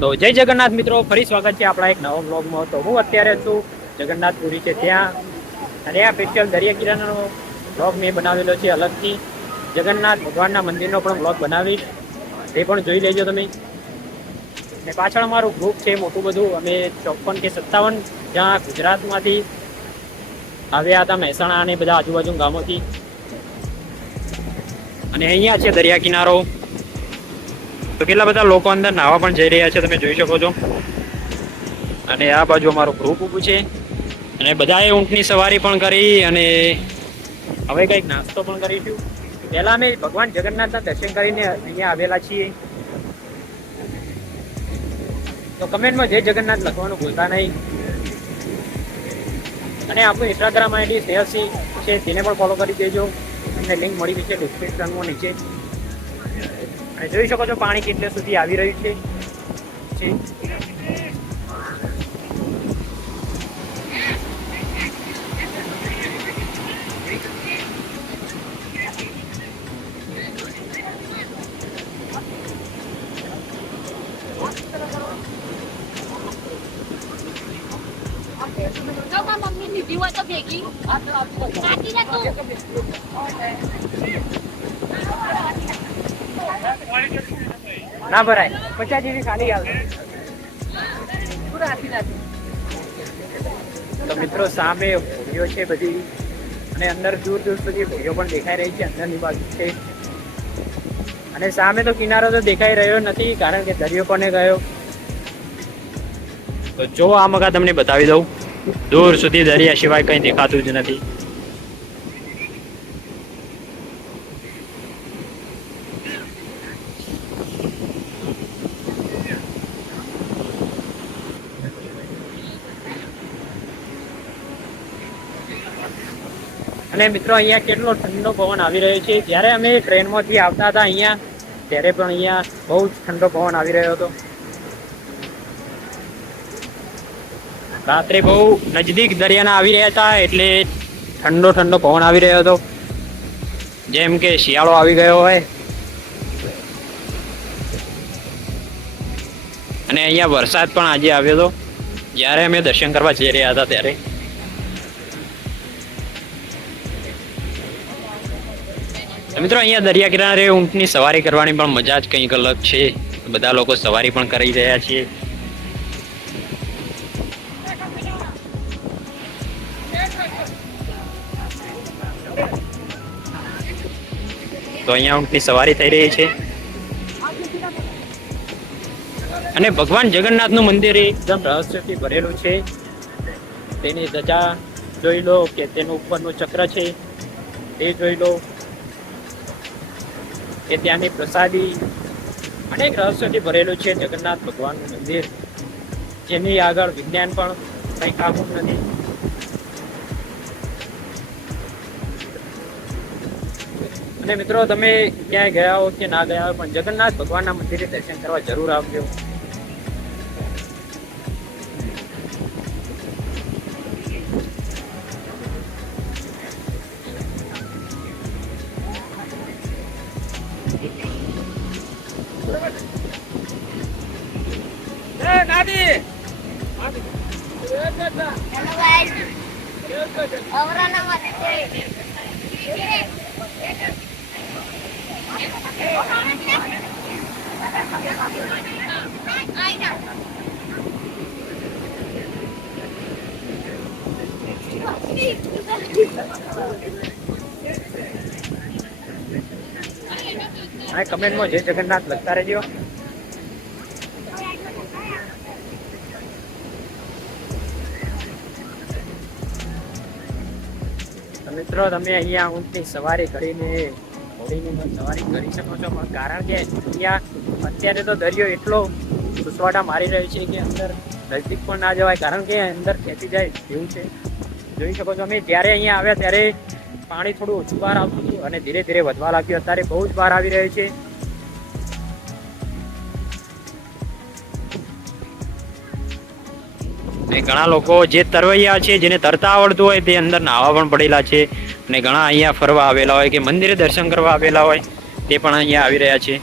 તો જય જગન્નાથ મિત્રો, ફરી સ્વાગત છે આપણા એક નવા બ્લોગમાં। તો હું અત્યારે છું જગન્નાથપુરી છે ત્યાં, અને આ સ્પેશિયલ દરિયા કિનારાનો બ્લોગ મેં બનાવેલો છે અલગથી। જગન્નાથ ભગવાનના મંદિરનો પણ બ્લોગ બનાવીશ, તે પણ જોઈ લેજો તમે। અને પાછળ અમારું ગ્રુપ છે મોટું બધું, અમે 54 કે 57 જ્યાં ગુજરાતમાંથી આવ્યા હતા, મહેસાણા અને બધા આજુબાજુ ગામોથી। અને અહીંયા છે દરિયા કિનારો, તો કેટલા બધા લોકો અંદર નાહવા પણ જઈ રહ્યા છે, તમે જોઈ શકો છો। અને આ બાજુ અમારું ગ્રુપ ઊભું છે, અને બધાએ ઊંટની સવારી પણ કરી, અને હવે કંઈક નાસ્તો પણ કરીશું। પહેલા અમે ભગવાન જગન્નાથના દર્શન કરીને અહીંયા આવેલા છીએ। તો કમેન્ટમાં જય જગન્નાથ લખવાનું ભૂલતા નહીં। અને આપણું ઇન્સ્ટાગ્રામ આઈડી સ્નેહસી છે, તેને પણ ફોલો કરી દેજો, તમને લિંક મળી છે ડિસ્ક્રિપ્શનમાં નીચે। અને જોઈ શકો છો પાણી કેટલે સુધી આવી રહ્યું છે। ના ભરાય 50 જેવી ખાલી આવે। તો મિત્રો સામે ભોળીઓ છે બધી, અને અંદર દૂર દૂર સુધી ભોળીઓ પણ દેખાઈ રહી છે અંદરની બાજુ છે। અને સામે તો કિનારો તો દેખાઈ રહ્યો નથી, કારણ કે દરિયો પણ ગયો। તો જો આ મગા તમને બતાવી દઉં, દૂર સુધી દરિયા સિવાય કંઈ દેખાતું જ નથી। અને મિત્રો અહીંયા કેટલો ઠંડો પવન આવી રહ્યો છે। જ્યારે અમે ટ્રેનમાંથી આવતા હતા અહીંયા, ત્યારે પણ અહીંયા બહુ જ ઠંડો પવન આવી રહ્યો હતો। રાત્રે બહુ નજદીક દરિયાના આવી રહ્યા હતા, એટલે ઠંડો ઠંડો પવન આવી રહ્યો હતો, જેમ કે શિયાળો આવી ગયો હોય। અને અહીંયા વરસાદ પણ આજે આવ્યો હતો, જ્યારે અમે દર્શન કરવા જઈ રહ્યા હતા ત્યારે। મિત્રો અહીંયા દરિયા કિનારે ઊંટની સવારી કરવાની પણ મજા જ કંઈક અલગ છે। બધા લોકો સવારી પણ કરી રહ્યા છે। તો અહીંયા ઊંટની સવારી થઈ રહી છે, અને ભગવાન જગન્નાથનું મંદિર એકદમ રહસ્યથી ભરેલું છે। તેની ધજા જોઈ લો, કે તેનું ઉપરનું ચક્ર છે તે જોઈ લો, કે ત્યાંની પ્રસાદી, અનેક રહસ્યોથી ભરેલું છે જગન્નાથ ભગવાનનું મંદિર, જેની આગળ વિજ્ઞાન પણ કંઈ કાબુ નથી। અને મિત્રો તમે ક્યાંય ગયા હો કે ના ગયા હો, પણ જગન્નાથ ભગવાનના મંદિરે દર્શન કરવા જરૂર આવજો। કમેન્ટમાં જય જગન્નાથ લખતા રહેજો। મિત્રો તમે અહીંયા ઊંટની સવારી કરીને ઘોડીની સવારી કરી શકો છો, પણ કારણ કે અહીંયા અત્યારે તો દરિયો એટલો સુસવાટા મારી રહ્યો છે કે અંદર નજીક પણ ના જવાય, કારણ કે અંદર ખેંચી જાય એવું છે। જોઈ શકો છો, અમે જ્યારે અહીંયા આવ્યા ત્યારે પાણી થોડું ઓછું બહાર આવતું હતું, અને ધીરે ધીરે વધવા લાગ્યું, અત્યારે બહુ જ બહાર આવી રહ્યું છે। ઘણા લોકો જે તરવૈયા છે, જેને તરતા આવડતું હોય, તે અંદર નાહવા પણ પડેલા છે, અને ઘણા અહીંયા ફરવા આવેલા હોય કે મંદિરે દર્શન કરવા આવેલા હોય, તે પણ અહીંયા આવી રહ્યા છે।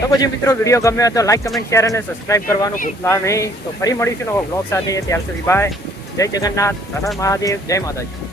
તો પછી મિત્રો વિડીયો ગમ્યો તો લાઈક કમેન્ટ શેર અને સબસ્ક્રાઇબ કરવાનું ભૂલતા નહીં. તો ફરી મળીશું નવો બ્લોગ સાથે. ત્યાર સુધી બાય. જય જગન્નાથ, હર હર મહાદેવ, જય માતાજી.